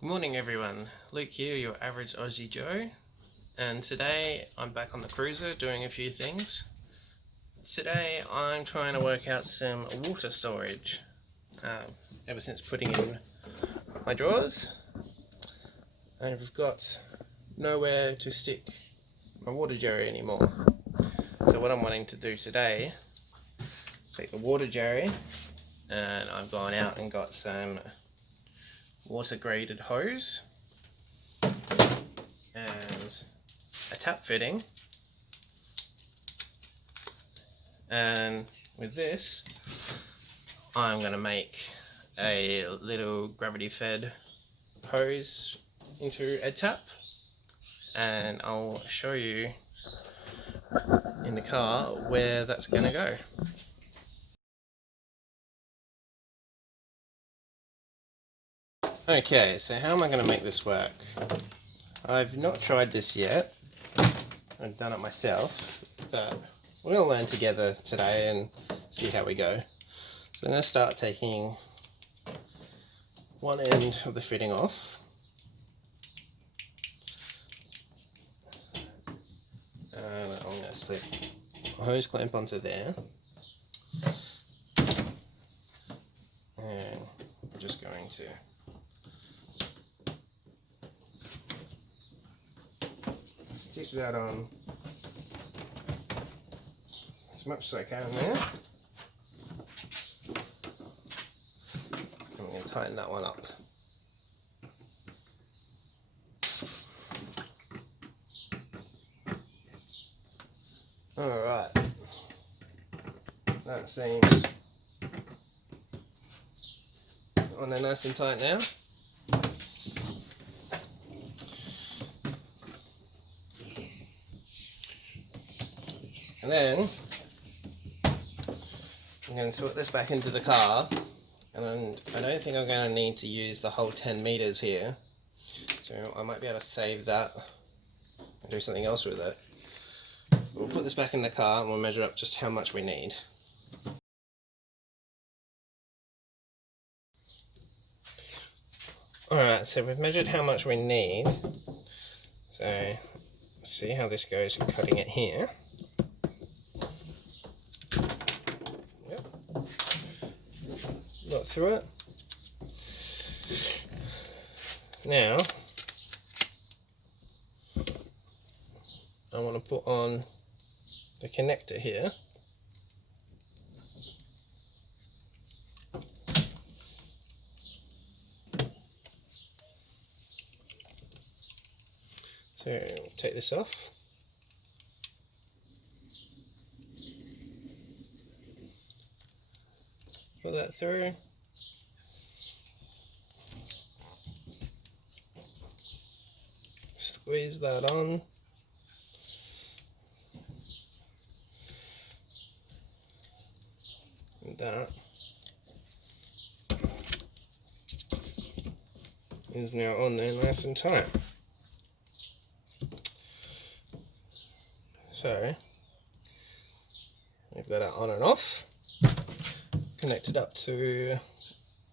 Good morning everyone, Luke here, your average Aussie Joe, and today I'm back on the cruiser doing a few things. Today I'm trying to work out some water storage. Ever since putting in my drawers, I've got nowhere to stick my water jerry anymore. So what I'm wanting to do today, take the water jerry, and I've gone out and got some water graded hose and a tap fitting, and with this I'm going to make a little gravity fed hose into a tap, and I'll show you in the car where that's going to go. Okay, so how am I going to make this work? I've not tried this yet. I've done it myself, but we're going to learn together today and see how we go. So I'm going to start taking one end of the fitting off. And I'm going to slip a hose clamp onto there. And I'm just going to stick that on as much as I can there. I'm going to tighten that one up. Alright, that seems on there nice and tight now. And then I'm going to put this back into the car, and I don't think I'm going to need to use the whole 10 meters here, so I might be able to save that and do something else with it. We'll put this back in the car and we'll measure up just how much we need. Alright, so we've measured how much we need, so let's see how this goes in cutting it here. Yep, got through it. Now I want to put on the connector here. So we'll take this off. Put that through. Squeeze that on. And that is now on there nice and tight. So we've got it on and off, connected up to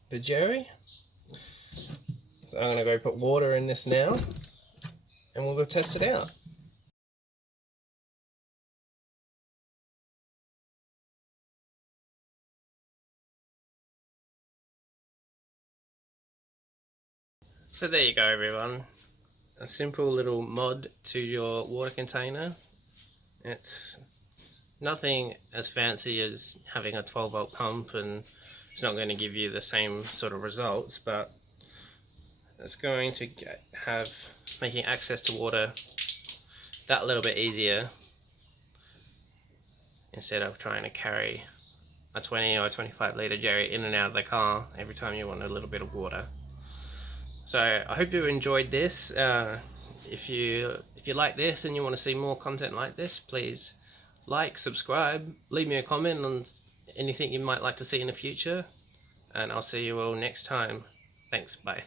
the jerry. So I'm going to go put water in this now and we'll go test it out. So there you go everyone, a simple little mod to your water container. It's nothing as fancy as having a 12-volt pump, and it's not going to give you the same sort of results, but it's going to have making access to water that little bit easier instead of trying to carry a 20 or 25 litre jerry in and out of the car every time you want a little bit of water. So I hope you enjoyed this. If you like this and you want to see more content like this, please like, subscribe, leave me a comment on anything you might like to see in the future, and I'll see you all next time. Thanks, bye.